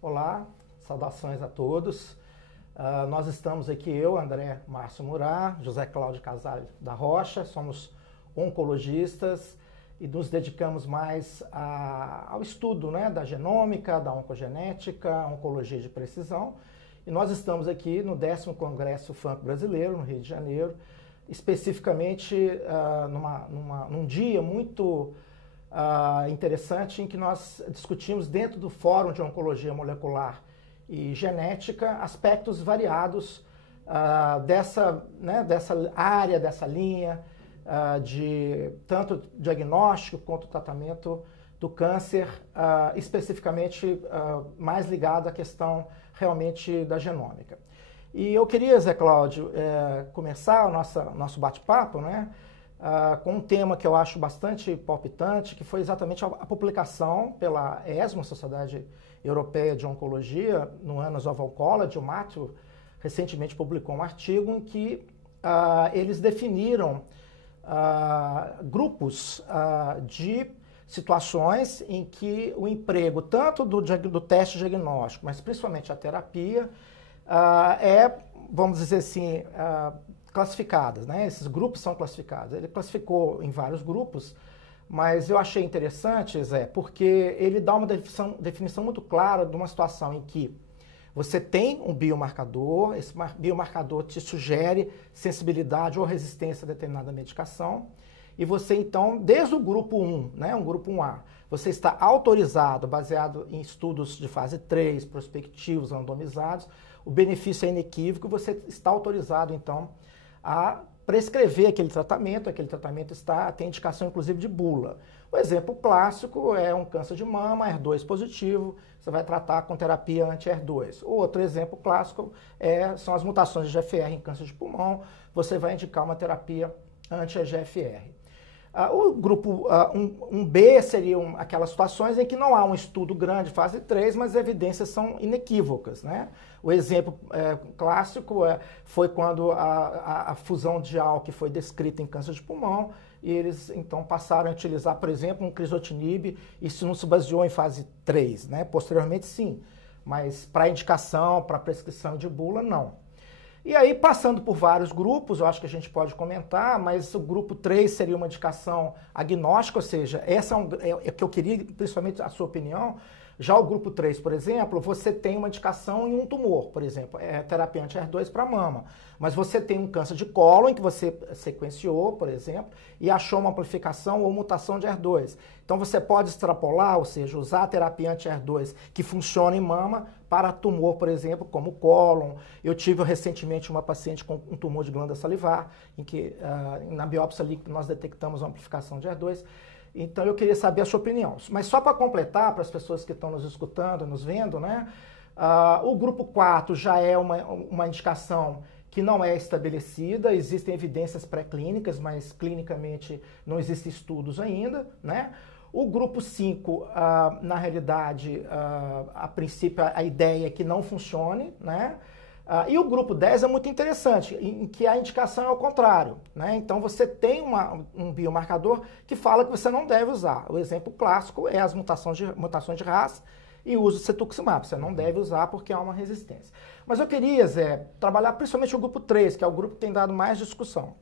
Olá, saudações a todos. Nós estamos aqui, eu, André Márcio Murat, José Cláudio Casale da Rocha, somos oncologistas e nos dedicamos mais ao estudo, né, da genômica, da oncogenética, oncologia de precisão. E nós estamos aqui no 10º Congresso FANCO Brasileiro, no Rio de Janeiro, especificamente num dia muito interessante em que nós discutimos dentro do Fórum de Oncologia Molecular e Genética aspectos variados dessa área, dessa linha de tanto diagnóstico quanto tratamento do câncer, especificamente mais ligado à questão realmente da genômica. E eu queria, Zé Cláudio, começar o nosso bate-papo, né, com um tema que eu acho bastante palpitante, que foi exatamente a publicação pela ESMO, Sociedade Europeia de Oncologia, no Annals of Oncology. O Matthew recentemente publicou um artigo em que eles definiram grupos de situações em que o emprego, tanto do teste diagnóstico, mas principalmente a terapia, vamos dizer assim, classificadas, né? Esses grupos são classificados. Ele classificou em vários grupos, mas eu achei interessante, Zé, porque ele dá uma definição muito clara de uma situação em que você tem um biomarcador, esse biomarcador te sugere sensibilidade ou resistência a determinada medicação, e você então, desde o grupo 1, né, um grupo 1A, você está autorizado, baseado em estudos de fase 3, prospectivos, randomizados, o benefício é inequívoco, você está autorizado então a prescrever aquele tratamento tem indicação inclusive de bula. O exemplo clássico é um câncer de mama, HER2 positivo, você vai tratar com terapia anti-HER2. O outro exemplo clássico são as mutações de EGFR em câncer de pulmão, você vai indicar uma terapia anti-EGFR. O grupo 1B seriam aquelas situações em que não há um estudo grande, fase 3, mas as evidências são inequívocas, né? O exemplo clássico foi quando a fusão de ALK foi descrita em câncer de pulmão, e eles então passaram a utilizar, por exemplo, um crizotinib, isso não se baseou em fase 3, né? Posteriormente sim, mas para indicação, para prescrição de bula, não. E aí, passando por vários grupos, eu acho que a gente pode comentar, mas o grupo 3 seria uma indicação agnóstica, ou seja, essa é que eu queria, principalmente a sua opinião. Já o grupo 3, por exemplo, você tem uma indicação em um tumor, por exemplo, terapia anti-HER2 para mama. Mas você tem um câncer de cólon em que você sequenciou, por exemplo, e achou uma amplificação ou mutação de HER2. Então você pode extrapolar, ou seja, usar a terapia anti-HER2 que funciona em mama para tumor, por exemplo, como cólon. Eu tive recentemente uma paciente com um tumor de glândula salivar, em que na biópsia ali nós detectamos uma amplificação de HER2. Então eu queria saber a sua opinião. Mas só para completar, para as pessoas que estão nos escutando, nos vendo, né? O grupo 4 já é uma indicação que não é estabelecida, existem evidências pré-clínicas, mas clinicamente não existem estudos ainda, né? O grupo 5, na realidade, a princípio a ideia é que não funcione, né? E o grupo 10 é muito interessante, em que a indicação é ao contrário, né? Então você tem um biomarcador que fala que você não deve usar. O exemplo clássico é as mutações de RAS e o uso de cetuximab. Você não deve usar porque há uma resistência. Mas eu queria, Zé, trabalhar principalmente o grupo 3, que é o grupo que tem dado mais discussão.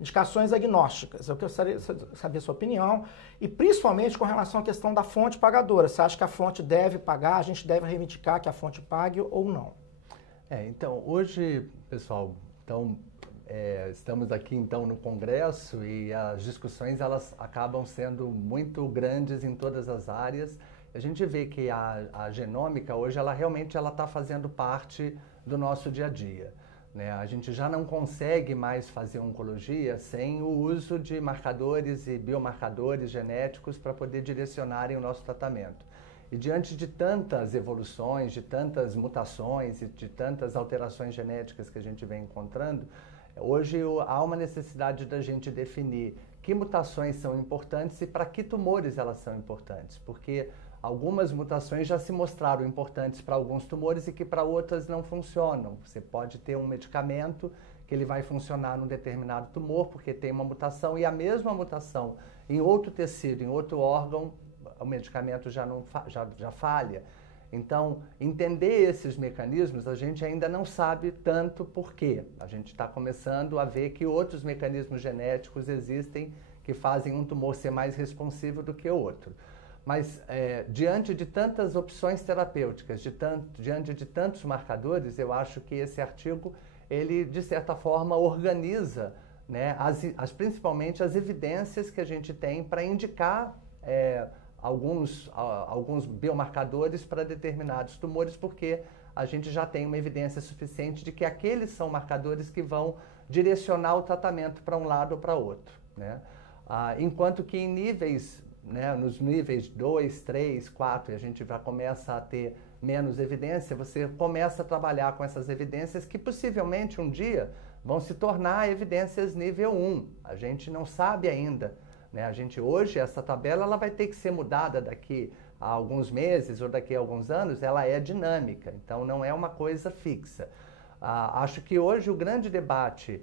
Indicações agnósticas. Eu queria saber a sua opinião, e principalmente com relação à questão da fonte pagadora. Você acha que a fonte deve pagar, a gente deve reivindicar que a fonte pague ou não? Então, hoje, pessoal, estamos aqui então no Congresso e as discussões elas acabam sendo muito grandes em todas as áreas. A gente vê que a genômica hoje ela realmente está fazendo parte do nosso dia a dia, né? A gente já não consegue mais fazer oncologia sem o uso de marcadores e biomarcadores genéticos para poder direcionarem o nosso tratamento. E diante de tantas evoluções, de tantas mutações e de tantas alterações genéticas que a gente vem encontrando, hoje há uma necessidade da gente definir que mutações são importantes e para que tumores elas são importantes, porque algumas mutações já se mostraram importantes para alguns tumores e que para outras não funcionam. Você pode ter um medicamento que ele vai funcionar num determinado tumor porque tem uma mutação e a mesma mutação em outro tecido, em outro órgão, o medicamento já falha. Então, entender esses mecanismos, a gente ainda não sabe tanto por quê. A gente está começando a ver que outros mecanismos genéticos existem que fazem um tumor ser mais responsivo do que o outro. Mas, diante de tantas opções terapêuticas, diante de tantos marcadores, eu acho que esse artigo, ele, de certa forma, organiza, né, principalmente as evidências que a gente tem para indicar alguns biomarcadores para determinados tumores, porque a gente já tem uma evidência suficiente de que aqueles são marcadores que vão direcionar o tratamento para um lado ou para outro, né? Enquanto que em níveis, né, nos níveis 2, 3, 4, e a gente já começa a ter menos evidência, você começa a trabalhar com essas evidências que possivelmente um dia vão se tornar evidências nível 1. A gente não sabe ainda, né? Hoje, essa tabela ela vai ter que ser mudada daqui a alguns meses ou daqui a alguns anos, ela é dinâmica, então não é uma coisa fixa. Acho que hoje o grande debate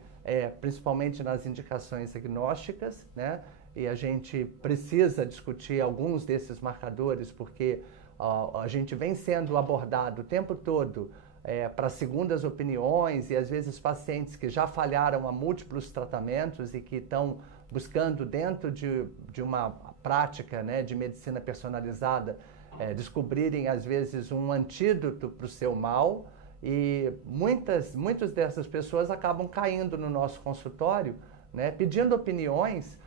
principalmente nas indicações agnósticas, né? E a gente precisa discutir alguns desses marcadores, porque a gente vem sendo abordado o tempo todo para segundas opiniões e às vezes pacientes que já falharam a múltiplos tratamentos e que estão buscando dentro de uma prática, né, de medicina personalizada, descobrirem às vezes um antídoto para o seu mal. E muitas dessas pessoas acabam caindo no nosso consultório, né, pedindo opiniões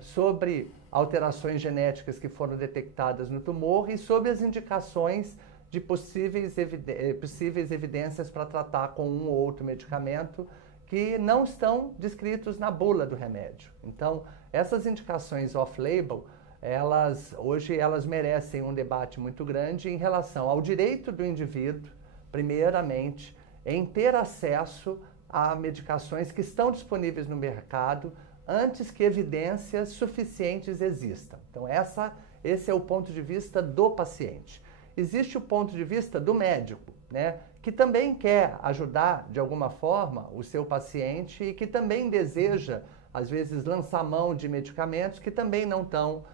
sobre alterações genéticas que foram detectadas no tumor e sobre as indicações de possíveis evidências para tratar com um ou outro medicamento que não estão descritos na bula do remédio. Então, essas indicações off-label, hoje elas merecem um debate muito grande em relação ao direito do indivíduo, primeiramente, em ter acesso a medicações que estão disponíveis no mercado antes que evidências suficientes existam. Então, esse é o ponto de vista do paciente. Existe o ponto de vista do médico, né, que também quer ajudar, de alguma forma, o seu paciente e que também deseja, às vezes, lançar mão de medicamentos que também não estão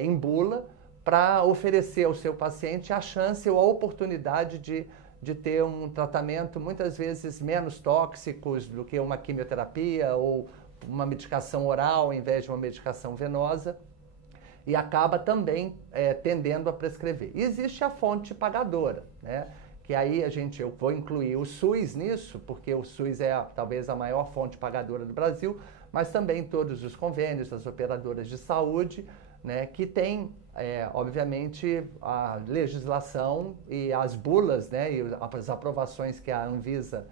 em bula para oferecer ao seu paciente a chance ou a oportunidade de ter um tratamento muitas vezes menos tóxicos do que uma quimioterapia ou uma medicação oral em vez de uma medicação venosa, e acaba também tendendo a prescrever. E existe a fonte pagadora, né? Que aí eu vou incluir o SUS nisso, porque o SUS é talvez a maior fonte pagadora do Brasil, mas também todos os convênios, as operadoras de saúde, né, que tem, obviamente, a legislação e as bulas, né, e as aprovações que a Anvisa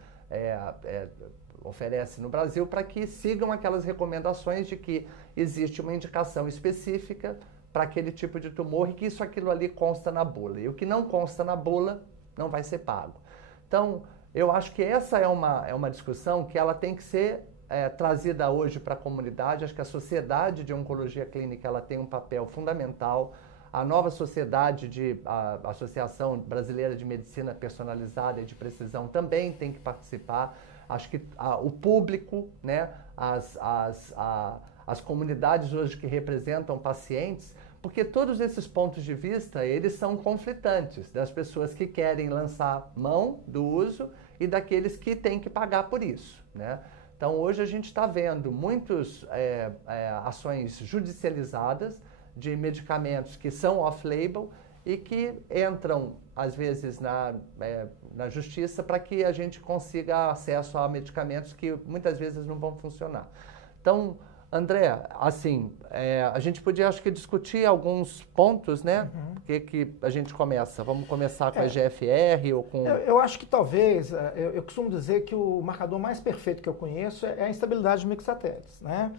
oferece no Brasil para que sigam aquelas recomendações de que existe uma indicação específica para aquele tipo de tumor e que aquilo ali consta na bula. E o que não consta na bula não vai ser pago. Então, eu acho que essa é uma discussão que ela tem que ser trazida hoje para a comunidade. Acho que a Sociedade de Oncologia Clínica ela tem um papel fundamental. A nova sociedade, a Associação Brasileira de Medicina Personalizada e de Precisão também tem que participar. Acho que o público, né, as comunidades hoje que representam pacientes, porque todos esses pontos de vista, eles são conflitantes, das pessoas que querem lançar mão do uso e daqueles que têm que pagar por isso, né? Então, hoje a gente está vendo muitas ações judicializadas de medicamentos que são off-label e que entram, às vezes, na justiça para que a gente consiga acesso a medicamentos que muitas vezes não vão funcionar. Então, André, assim, a gente podia, acho que, discutir alguns pontos, né? Uhum. Que a gente começa? Vamos começar com a GFR ou com... Eu acho que talvez, eu costumo dizer que o marcador mais perfeito que eu conheço é a instabilidade de microsatélites, né?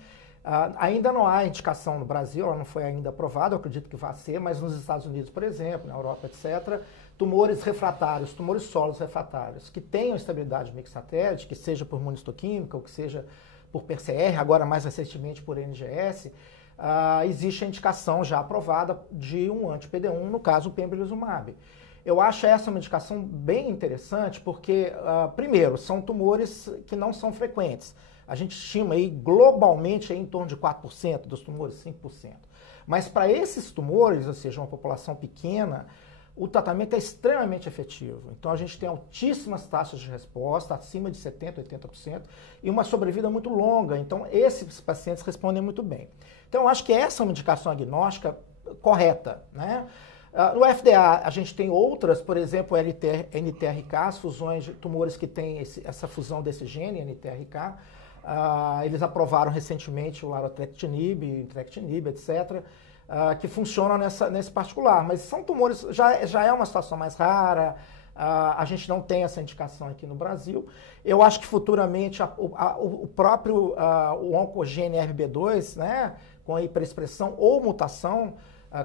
Ainda não há indicação no Brasil, ela não foi ainda aprovada, eu acredito que vai ser, mas nos Estados Unidos, por exemplo, na Europa, etc., tumores refratários, tumores sólidos refratários, que tenham estabilidade de microsatélite, que seja por imunistoquímica ou que seja por PCR, agora mais recentemente por NGS, existe a indicação já aprovada de um anti-PD-1, no caso o pembrolizumab. Eu acho essa uma indicação bem interessante porque, primeiro, são tumores que não são frequentes. A gente estima aí globalmente em torno de 4% dos tumores, 5%. Mas para esses tumores, ou seja, uma população pequena, o tratamento é extremamente efetivo. Então, a gente tem altíssimas taxas de resposta, acima de 70%, 80%, e uma sobrevida muito longa. Então, esses pacientes respondem muito bem. Então, eu acho que essa é uma indicação agnóstica correta, né? No FDA, a gente tem outras, por exemplo, NTRK, as fusões de tumores que têm essa fusão desse gene, NTRK. Eles aprovaram recentemente o larotrectinib, entrectinib, etc., que funcionam nesse particular, mas são tumores, já é uma situação mais rara, a gente não tem essa indicação aqui no Brasil. Eu acho que futuramente o próprio oncogene RB2, né, com a hiperexpressão ou mutação,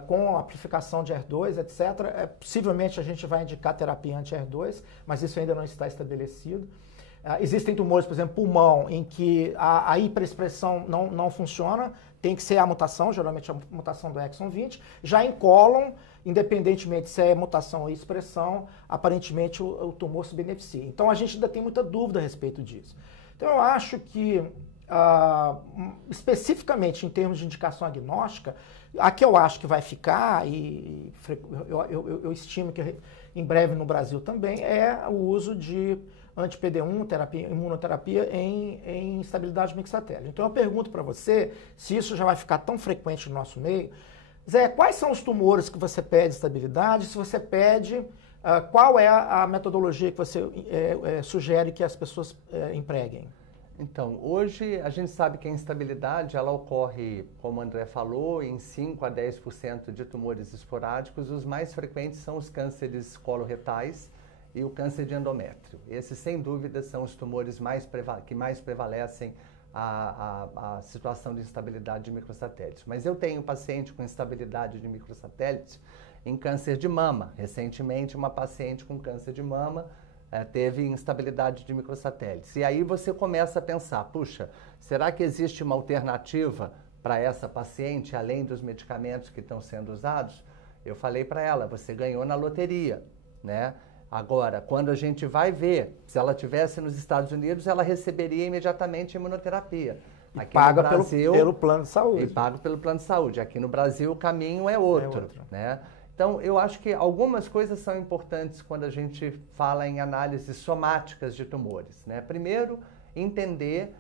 com a amplificação de HER2, etc., possivelmente a gente vai indicar terapia anti-HER2, mas isso ainda não está estabelecido. Existem tumores, por exemplo, pulmão, em que a hiperexpressão não funciona, tem que ser a mutação, geralmente a mutação do exon 20. Já em cólon, independentemente se é mutação ou expressão, aparentemente o tumor se beneficia. Então a gente ainda tem muita dúvida a respeito disso. Então eu acho que, especificamente em termos de indicação agnóstica, a que eu acho que vai ficar, e eu estimo que em breve no Brasil também, é o uso de anti-PD1, imunoterapia em instabilidade mixatélite. Então eu pergunto para você, se isso já vai ficar tão frequente no nosso meio, Zé, quais são os tumores que você pede estabilidade? Se você pede, qual é a metodologia que você sugere que as pessoas empreguem? Então, hoje a gente sabe que a instabilidade ela ocorre, como o André falou, em 5 a 10% de tumores esporádicos. Os mais frequentes são os cânceres coloretais e o câncer de endométrio. Esses, sem dúvida, são os tumores que mais prevalecem a situação de instabilidade de microsatélites. Mas eu tenho um paciente com instabilidade de microsatélites em câncer de mama. Recentemente, uma paciente com câncer de mama teve instabilidade de microsatélites. E aí você começa a pensar, puxa, será que existe uma alternativa para essa paciente, além dos medicamentos que estão sendo usados? Eu falei para ela, você ganhou na loteria, né? Agora, quando a gente vai ver, se ela estivesse nos Estados Unidos, ela receberia imediatamente imunoterapia. E paga pelo plano de saúde. E paga pelo plano de saúde. Aqui no Brasil o caminho é outro. Né? Então, eu acho que algumas coisas são importantes quando a gente fala em análises somáticas de tumores. Né? Primeiro, entender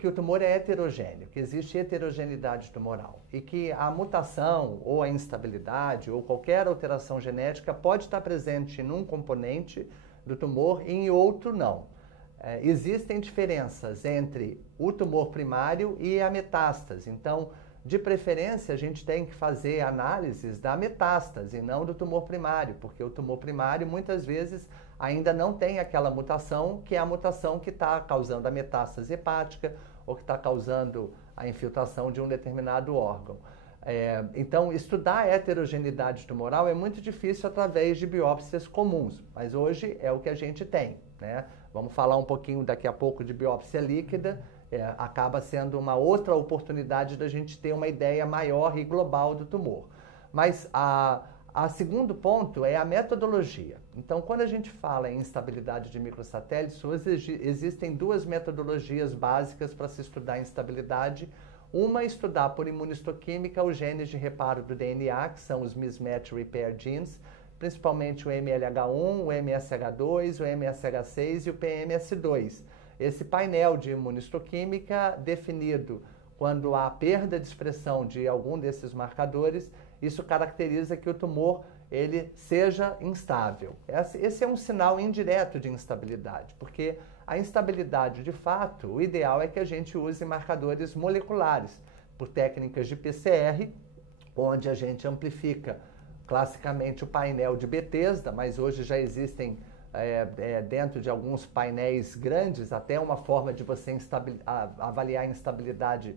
que o tumor é heterogêneo, que existe heterogeneidade tumoral e que a mutação ou a instabilidade ou qualquer alteração genética pode estar presente num componente do tumor e em outro não. Existem diferenças entre o tumor primário e a metástase. Então, de preferência, a gente tem que fazer análises da metástase e não do tumor primário, porque o tumor primário muitas vezes ainda não tem aquela mutação, que é a mutação que está causando a metástase hepática ou que está causando a infiltração de um determinado órgão. Então, estudar a heterogeneidade tumoral é muito difícil através de biópsias comuns, mas hoje é o que a gente tem, né? Vamos falar um pouquinho daqui a pouco de biópsia líquida, acaba sendo uma outra oportunidade da gente ter uma ideia maior e global do tumor. Mas a segundo ponto é a metodologia. Então, quando a gente fala em instabilidade de microsatélites, hoje existem duas metodologias básicas para se estudar a instabilidade. Uma é estudar por imunistoquímica os genes de reparo do DNA, que são os mismatch repair genes, principalmente o MLH1, o MSH2, o MSH6 e o PMS2. Esse painel de imunistoquímica definido quando há perda de expressão de algum desses marcadores, isso caracteriza que o tumor ele seja instável. Esse é um sinal indireto de instabilidade, porque a instabilidade, de fato, o ideal é que a gente use marcadores moleculares, por técnicas de PCR, onde a gente amplifica classicamente o painel de Bethesda, mas hoje já existem dentro de alguns painéis grandes, até uma forma de você avaliar a instabilidade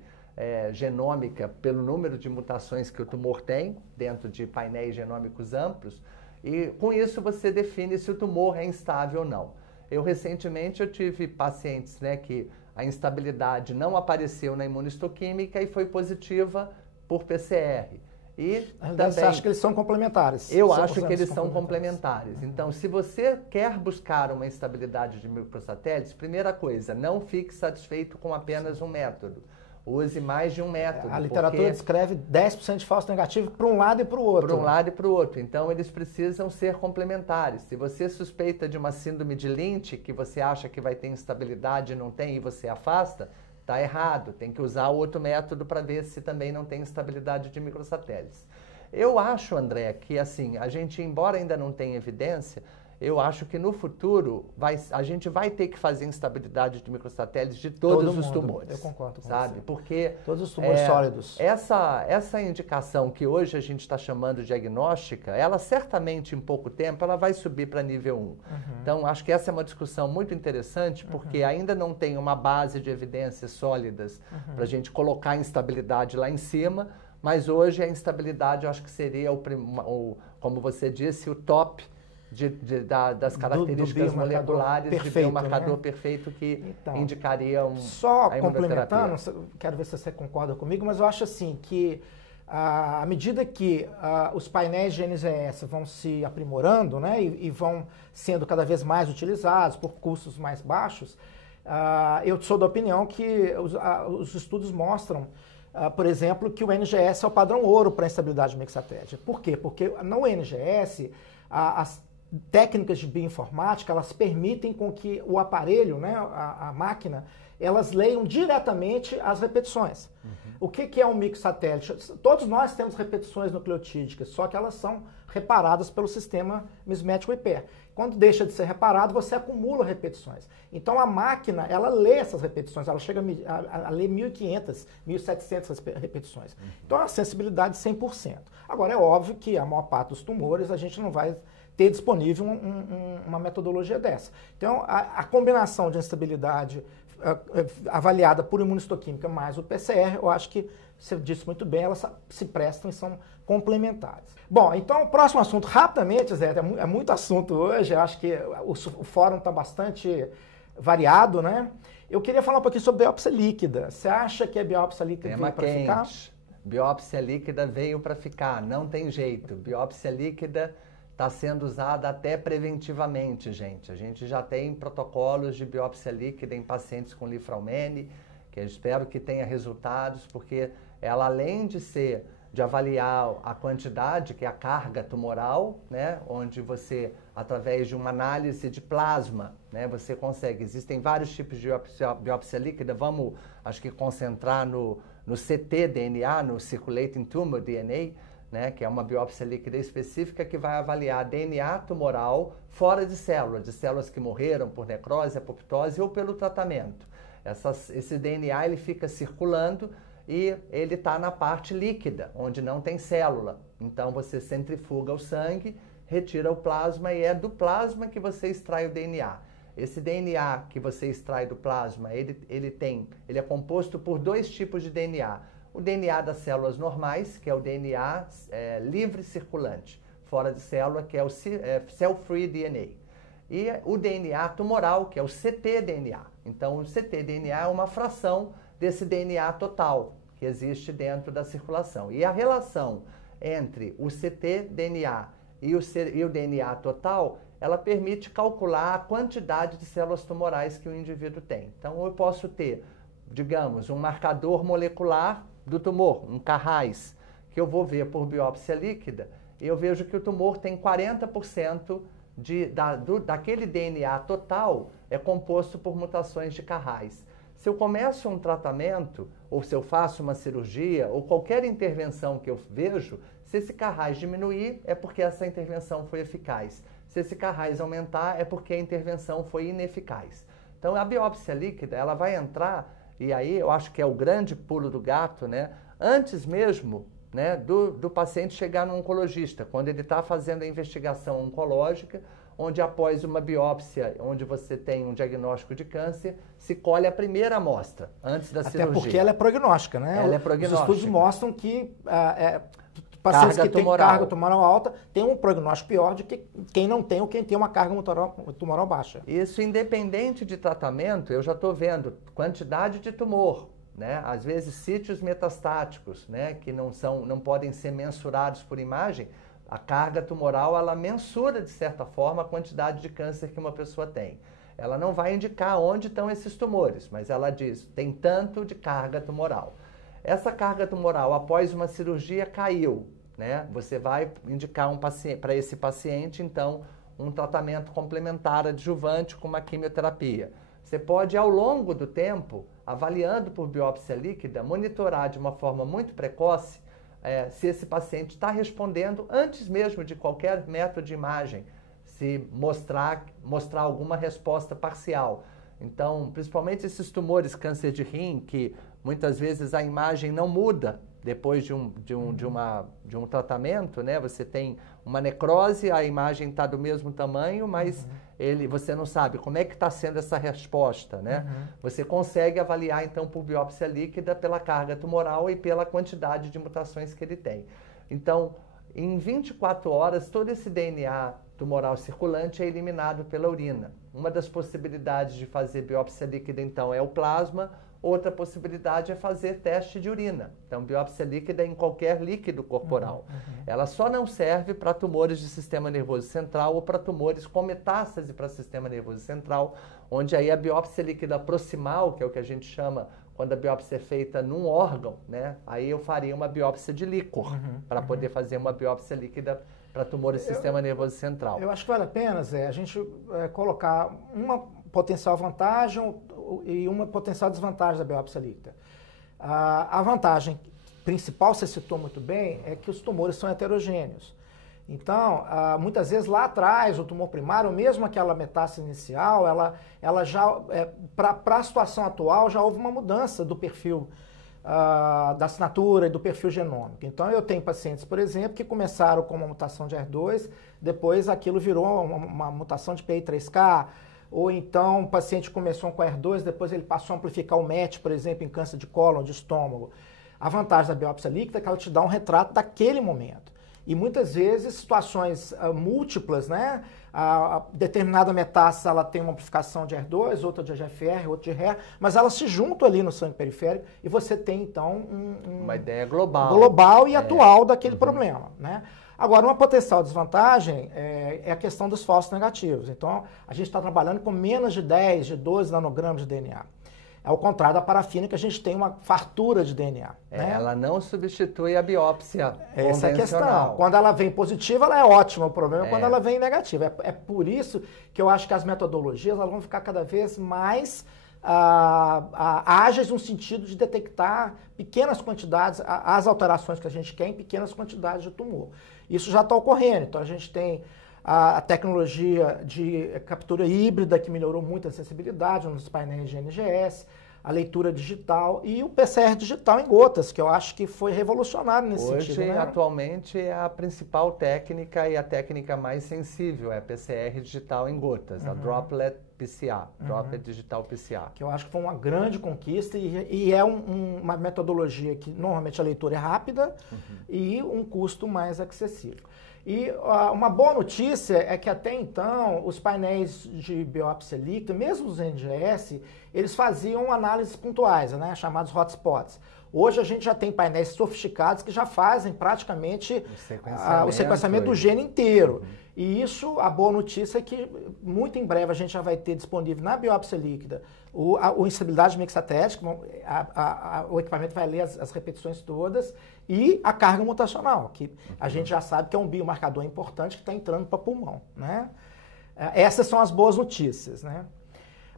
genômica pelo número de mutações que o tumor tem, dentro de painéis genômicos amplos, e com isso você define se o tumor é instável ou não. Recentemente eu tive pacientes, né, que a instabilidade não apareceu na imunistoquímica e foi positiva por PCR. E também, você acha que eles são complementares? Eu acho que eles são complementares. Então, se você quer buscar uma instabilidade de microsatélites, primeira coisa, não fique satisfeito com apenas um método. use mais de um método. A literatura descreve 10% de falso negativo para um lado e para o outro. Para um lado e para o outro. Então, eles precisam ser complementares. Se você suspeita de uma síndrome de Lynch, que você acha que vai ter instabilidade e não tem, e você afasta, está errado. Tem que usar o outro método para ver se também não tem instabilidade de microsatélites. Eu acho, André, que assim, a gente, embora ainda não tenha evidência, eu acho que no futuro a gente vai ter que fazer instabilidade de microsatélites de todos os tumores. Eu concordo com sabe? você. Porque todos os tumores sólidos. Essa indicação que hoje a gente está chamando de diagnóstica, ela certamente em pouco tempo ela vai subir para nível 1. Então, acho que essa é uma discussão muito interessante, porque ainda não tem uma base de evidências sólidas para a gente colocar a instabilidade lá em cima. Mas hoje a instabilidade, eu acho que seria, como você disse, o top das características moleculares perfeito, de biomarcador né? perfeito que então, indicariam só complementando, quero ver se você concorda comigo, mas eu acho assim que à medida que os painéis de NGS vão se aprimorando, né, e vão sendo cada vez mais utilizados por custos mais baixos, eu sou da opinião que os estudos mostram por exemplo, que o NGS é o padrão ouro para a instabilidade de microsatélite. Por quê? Porque no NGS, as técnicas de bioinformática, elas permitem com que o aparelho, né, a máquina, elas leiam diretamente as repetições. O que é um microsatélite? Todos nós temos repetições nucleotídicas, só que elas são reparadas pelo sistema mismético repair. Quando deixa de ser reparado, você acumula repetições. Então a máquina, ela lê essas repetições, ela chega a ler 1.500, 1.700 repetições. Então é uma sensibilidade de 100%. Agora é óbvio que a maior parte dos tumores a gente não vai ter disponível uma metodologia dessa. Então a combinação de instabilidade avaliada por imunistoquímica mais o PCR, eu acho que, você disse muito bem, elas se prestam e são complementares. Bom, então o próximo assunto, rapidamente, Zé, é muito assunto hoje, eu acho que o fórum está bastante variado, né? Eu queria falar um pouquinho sobre biópsia líquida. Você acha que a biópsia líquida veio para ficar? Biópsia líquida veio para ficar, não tem jeito. Biópsia líquida está sendo usada até preventivamente, gente. A gente já tem protocolos de biópsia líquida em pacientes com Lifraumene, que eu espero que tenha resultados, porque ela, além de avaliar a quantidade, que é a carga tumoral, né, onde você, através de uma análise de plasma, né, você consegue. Existem vários tipos de biópsia líquida, vamos, acho que, concentrar no ctDNA, no Circulating Tumor DNA, né, que é uma biópsia líquida específica que vai avaliar DNA tumoral fora de células que morreram por necrose, apoptose ou pelo tratamento. Esse DNA ele fica circulando e ele está na parte líquida, onde não tem célula. Então você centrifuga o sangue, retira o plasma e é do plasma que você extrai o DNA. Esse DNA que você extrai do plasma, ele é composto por dois tipos de DNA. O DNA das células normais, que é o DNA livre circulante, fora de célula, que é o cell-free DNA. E o DNA tumoral, que é o ctDNA. Então, o ctDNA é uma fração desse DNA total que existe dentro da circulação. E a relação entre o ctDNA e o DNA total, ela permite calcular a quantidade de células tumorais que o indivíduo tem. Então, eu posso ter, digamos, um marcador molecular do tumor, um Carrais, que eu vou ver por biópsia líquida, e eu vejo que o tumor tem 40% daquele DNA total é composto por mutações de Carrais. Se eu começo um tratamento, ou se eu faço uma cirurgia, ou qualquer intervenção que eu vejo, se esse Carrais diminuir, é porque essa intervenção foi eficaz. Se esse Carrais aumentar, é porque a intervenção foi ineficaz. Então, a biópsia líquida, ela vai entrar, e aí eu acho que é o grande pulo do gato, né? Antes mesmo, né, do paciente chegar no oncologista, quando ele está fazendo a investigação oncológica, onde após uma biópsia, onde você tem um diagnóstico de câncer, se colhe a primeira amostra, antes da cirurgia. Até porque ela é prognóstica, né? Ela é prognóstica. Os estudos mostram que pacientes que têm carga tumoral alta têm um prognóstico pior do que quem não tem ou quem tem uma carga tumoral baixa. Isso independente de tratamento, eu já estou vendo quantidade de tumor, né? Às vezes sítios metastáticos, né? Que não podem ser mensurados por imagem. A carga tumoral, ela mensura, de certa forma, a quantidade de câncer que uma pessoa tem. ela não vai indicar onde estão esses tumores, mas ela diz, tem tanto de carga tumoral. Essa carga tumoral, após uma cirurgia, caiu, né? Você vai indicar para esse paciente, então, um tratamento complementar adjuvante com uma quimioterapia. Você pode, ao longo do tempo, avaliando por biópsia líquida, monitorar de uma forma muito precoce se esse paciente está respondendo antes mesmo de qualquer método de imagem, se mostrar alguma resposta parcial. Então, principalmente esses tumores câncer de rim, que muitas vezes a imagem não muda depois de um tratamento, né? Você tem uma necrose, a imagem está do mesmo tamanho, mas você não sabe como é que está sendo essa resposta, né? Você consegue avaliar, então, por biópsia líquida, pela carga tumoral e pela quantidade de mutações que ele tem. Então, em 24 horas, todo esse DNA tumoral circulante é eliminado pela urina. Uma das possibilidades de fazer biópsia líquida, então, é o plasma. Outra possibilidade é fazer teste de urina. Então, biópsia líquida em qualquer líquido corporal. Ela só não serve para tumores de sistema nervoso central ou para tumores com metástase para sistema nervoso central, onde aí a biópsia líquida proximal, que é o que a gente chama quando a biópsia é feita num órgão, né? Aí eu faria uma biópsia de líquor para poder fazer uma biópsia líquida para tumores do sistema nervoso central. Eu acho que vale a pena, Zé, a gente colocar uma potencial vantagem e uma potencial desvantagem da biópsia líquida. A vantagem principal, você citou muito bem, é que os tumores são heterogêneos. Então, muitas vezes lá atrás, o tumor primário, mesmo aquela metástase inicial, ela já, para a situação atual, já houve uma mudança do perfil da assinatura e do perfil genômico. Então, eu tenho pacientes, por exemplo, que começaram com uma mutação de HER2, depois aquilo virou uma mutação de PI3K, ou então o paciente começou com HER2, depois ele passou a amplificar o MET, por exemplo, em câncer de cólon, de estômago. A vantagem da biópsia líquida é que ela te dá um retrato daquele momento. E muitas vezes, situações múltiplas, né? A determinada metástase ela tem uma amplificação de HER2, outra de EGFR, outra de HER, mas elas se juntam ali no sangue periférico e você tem, então, uma ideia global. Global e atual daquele problema, né? Agora, uma potencial desvantagem é a questão dos falsos negativos. Então, a gente está trabalhando com menos de 10, de 12 nanogramas de DNA. Ao contrário da parafina, que a gente tem uma fartura de DNA. Né? Ela não substitui a biópsia Essa é a questão. Quando ela vem positiva, ela é ótima. O problema é quando ela vem negativa. É por isso que eu acho que as metodologias elas vão ficar cada vez mais ágeis no sentido de detectar pequenas quantidades, as alterações que a gente quer em pequenas quantidades de tumor. Isso já está ocorrendo. Então, a gente tem a tecnologia de captura híbrida, que melhorou muito a sensibilidade nos painéis de NGS, a leitura digital e o PCR digital em gotas, que eu acho que foi revolucionário nesse sentido. Hoje, atualmente, é a principal técnica e a técnica mais sensível, é a PCR digital em gotas, a Droplet PCR, Droplet Digital PCR. Que eu acho que foi uma grande conquista e é uma metodologia que normalmente a leitura é rápida e um custo mais acessível. E uma boa notícia é que até então os painéis de biópsia líquida, mesmo os NGS, eles faziam análises pontuais, né, chamados hotspots. Hoje a gente já tem painéis sofisticados que já fazem praticamente o sequenciamento do gene inteiro. E isso, a boa notícia é que muito em breve a gente já vai ter disponível na biópsia líquida o instabilidade mixatética, o equipamento vai ler as repetições todas, e a carga mutacional, que a gente já sabe que é um biomarcador importante que está entrando para pulmão. Né? Essas são as boas notícias. Né?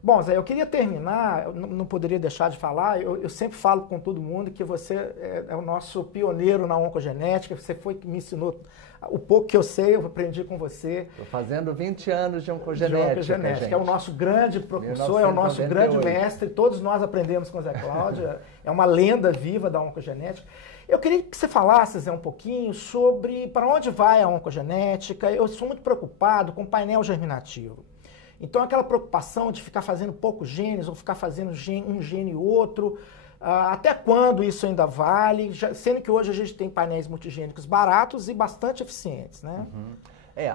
Bom, Zé, eu queria terminar, eu não poderia deixar de falar, eu sempre falo com todo mundo que você é o nosso pioneiro na oncogenética, você foi que me ensinou o pouco que eu sei, eu aprendi com você. Estou fazendo 20 anos de oncogenética, gente. É o nosso grande professor, é o nosso grande mestre, todos nós aprendemos com o Zé Cláudio, é uma lenda viva da oncogenética. Eu queria que você falasse, Zé, um pouquinho sobre para onde vai a oncogenética. Eu sou muito preocupado com o painel germinativo. Então, aquela preocupação de ficar fazendo poucos genes ou ficar fazendo um gene e outro, até quando isso ainda vale? Sendo que hoje a gente tem painéis multigênicos baratos e bastante eficientes, né?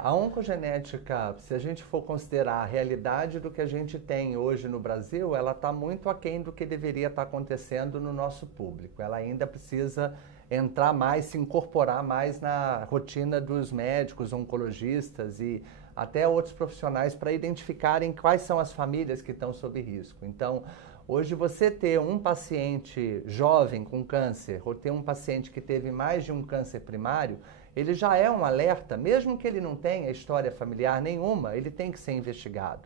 A oncogenética, se a gente for considerar a realidade do que a gente tem hoje no Brasil, ela está muito aquém do que deveria estar acontecendo no nosso público. Ela ainda precisa entrar mais, se incorporar mais na rotina dos médicos, oncologistas e até outros profissionais para identificarem quais são as famílias que estão sob risco. Então, hoje você ter um paciente jovem com câncer ou ter um paciente que teve mais de um câncer primário, ele já é um alerta, mesmo que ele não tenha história familiar nenhuma, ele tem que ser investigado.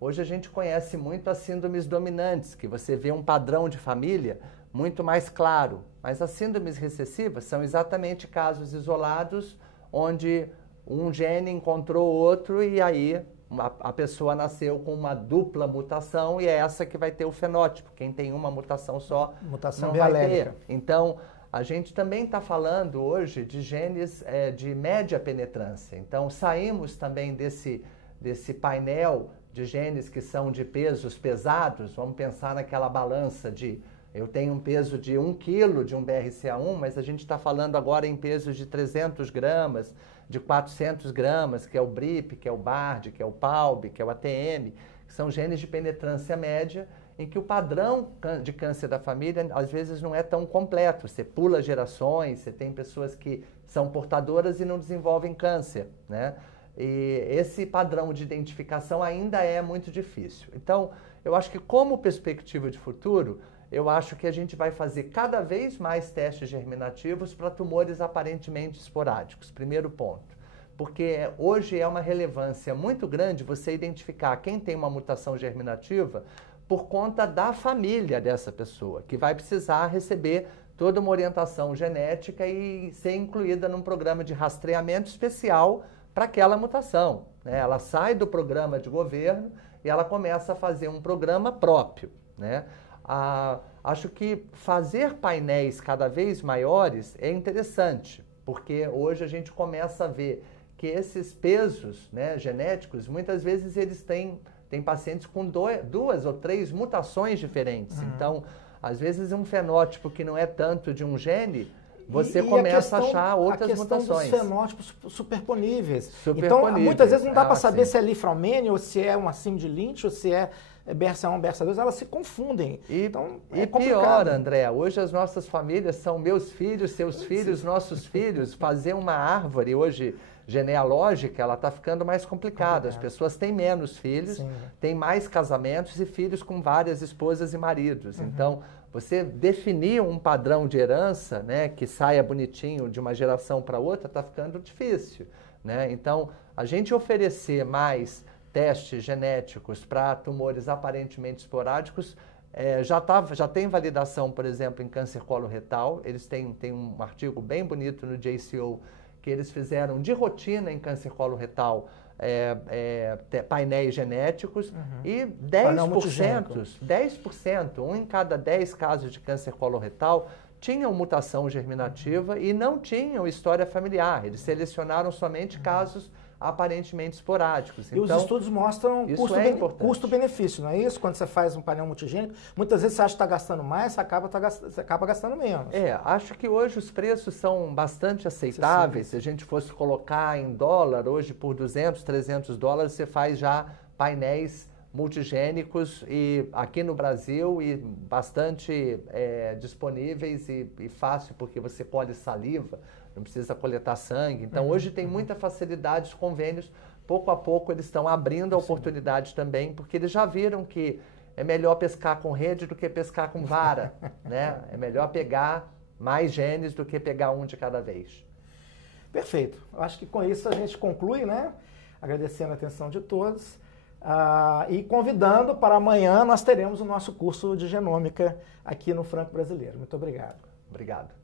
Hoje a gente conhece muito as síndromes dominantes, que você vê um padrão de família muito mais claro, mas as síndromes recessivas são exatamente casos isolados onde um gene encontrou outro e aí a pessoa nasceu com uma dupla mutação e é essa que vai ter o fenótipo. Quem tem uma mutação só não vai ter. Então, a gente também está falando hoje de genes de média penetrância. Então, saímos também desse painel de genes que são de pesos pesados. Vamos pensar naquela balança de eu tenho um peso de 1 quilo de um BRCA1, mas a gente está falando agora em pesos de 300 gramas, de 400 gramas, que é o BRIP, que é o BARD, que é o PALB, que é o ATM, que são genes de penetrância média, em que o padrão de câncer da família, às vezes, não é tão completo. Você pula gerações, você tem pessoas que são portadoras e não desenvolvem câncer, né? E esse padrão de identificação ainda é muito difícil. Então, eu acho que como perspectiva de futuro, eu acho que a gente vai fazer cada vez mais testes germinativos para tumores aparentemente esporádicos. Primeiro ponto. Porque hoje é uma relevância muito grande você identificar quem tem uma mutação germinativa por conta da família dessa pessoa, que vai precisar receber toda uma orientação genética e ser incluída num programa de rastreamento especial para aquela mutação, né? Ela sai do programa de governo e ela começa a fazer um programa próprio, né? Acho que fazer painéis cada vez maiores é interessante, porque hoje a gente começa a ver que esses pesos, né, genéticos, muitas vezes eles têm pacientes com 2 ou 3 mutações diferentes. Então, às vezes um fenótipo que não é tanto de um gene, você começa a achar outras mutações. Dos fenótipos superponíveis. Então, muitas vezes não dá para saber se é Lifraumene ou se é uma síndrome de Lynch ou se é BRCA1, BRCA2, elas se confundem. Então, é complicado. Pior, André, hoje as nossas famílias são meus filhos, seus filhos, nossos filhos. Fazer uma árvore hoje genealógica, ela está ficando mais complicada. As pessoas têm menos filhos, têm mais casamentos e filhos com várias esposas e maridos. Então, você definir um padrão de herança, né, que saia bonitinho de uma geração para outra, está ficando difícil, né? Então, a gente oferecer mais testes genéticos para tumores aparentemente esporádicos já tem validação, por exemplo, em câncer coloretal. Eles têm um artigo bem bonito no JCO que eles fizeram de rotina em câncer coloretal painéis genéticos e 10%, 1 em cada 10 casos de câncer coloretal tinham mutação germinativa e não tinham história familiar. Eles selecionaram somente casos aparentemente esporádicos. E então, os estudos mostram custo-benefício, não é isso? Quando você faz um painel multigênico, muitas vezes você acha que está gastando mais, você acaba gastando menos. Acho que hoje os preços são bastante aceitáveis. Se a gente fosse colocar em dólar, hoje por 200, 300 dólares, você faz já painéis multigênicos e aqui no Brasil e bastante disponíveis e fácil, porque você colhe saliva, não precisa coletar sangue. Então, hoje tem muita facilidade, os convênios, pouco a pouco, eles estão abrindo a oportunidade também, porque eles já viram que é melhor pescar com rede do que pescar com vara, né? É melhor pegar mais genes do que pegar um de cada vez. Perfeito. Eu acho que com isso a gente conclui, né? Agradecendo a atenção de todos. E convidando para amanhã, nós teremos o nosso curso de genômica aqui no Franco Brasileiro. Muito obrigado. Obrigado.